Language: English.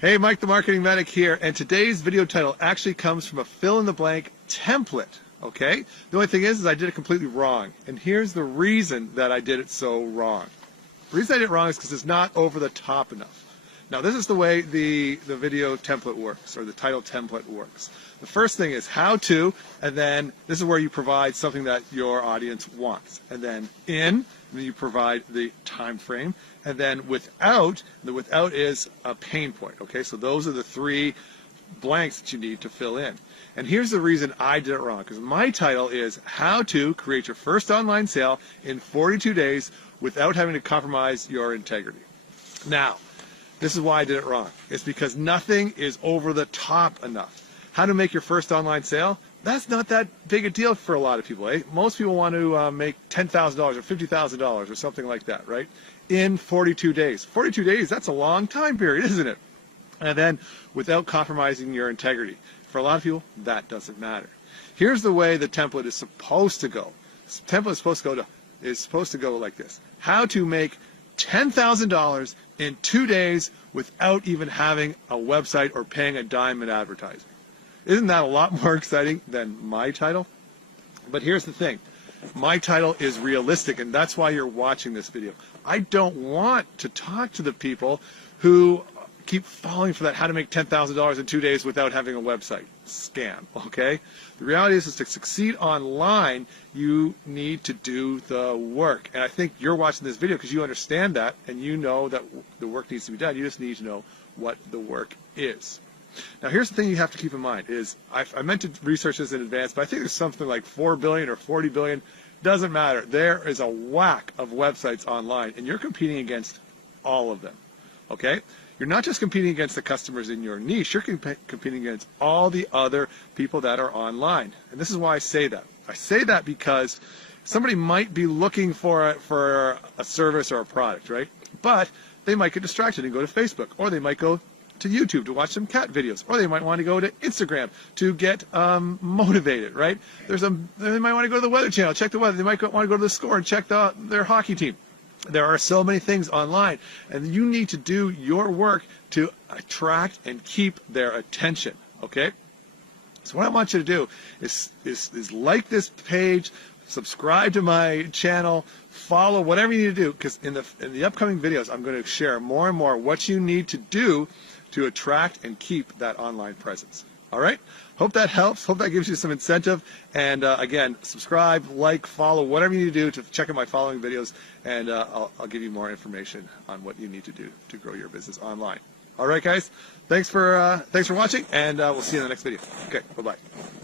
Hey, Mike the Marketing Medic here, and today's video title actually comes from a fill-in-the-blank template, okay? The only thing is I did it completely wrong, and here's the reason that I did it so wrong. The reason I did it wrong is because it's not over the top enough. Now, this is the way the video template works, or the title template works. The first thing is how to, and then this is where you provide something that your audience wants. And then and then you provide the time frame. And then without, the without is a pain point, okay? So those are the three blanks that you need to fill in. And here's the reason I did it wrong, because my title is How to Create Your First Online Sale in 42 Days Without Having to Compromise Your Integrity. Now, this is why I did it wrong. It's because nothing is over the top enough. How to make your first online sale? That's not that big a deal for a lot of people. Eh? Most people want to make $10,000 or $50,000 or something like that, right? In 42 days. 42 days, that's a long time period, isn't it? And then without compromising your integrity. For a lot of people, that doesn't matter. Here's the way the template is supposed to go. The template is supposed to go like this. How to make $10,000 in 2 days without even having a website or paying a dime in advertising. Isn't that a lot more exciting than my title? But here's the thing. My title is realistic, and that's why you're watching this video. I don't want to talk to the people who keep falling for that how to make $10,000 in 2 days without having a website scam, okay? The reality is to succeed online, you need to do the work. And I think you're watching this video because you understand that and you know that the work needs to be done. You just need to know what the work is. Now, here's the thing you have to keep in mind is I meant to research this in advance, but I think there's something like 4 billion or 40 billion. Doesn't matter. There is a whack of websites online, and you're competing against all of them, okay? You're not just competing against the customers in your niche, you're competing against all the other people that are online. And this is why I say that. I say that because somebody might be looking for a service or a product, right? But they might get distracted and go to Facebook, or they might go to YouTube to watch some cat videos, or they might want to go to Instagram to get motivated, right? They might want to go to the Weather Channel, check the weather. They might want to go to the Score and check their hockey team. There are so many things online, and you need to do your work to attract and keep their attention, okay? So what I want you to do is like this page, subscribe to my channel, follow whatever you need to do, because in the upcoming videos, I'm going to share more and more what you need to do to attract and keep that online presence. All right? Hope that helps. Hope that gives you some incentive. And again, subscribe, like, follow, whatever you need to do to check out my following videos, and I'll give you more information on what you need to do to grow your business online. All right, guys. Thanks for watching, and we'll see you in the next video. Okay, bye-bye.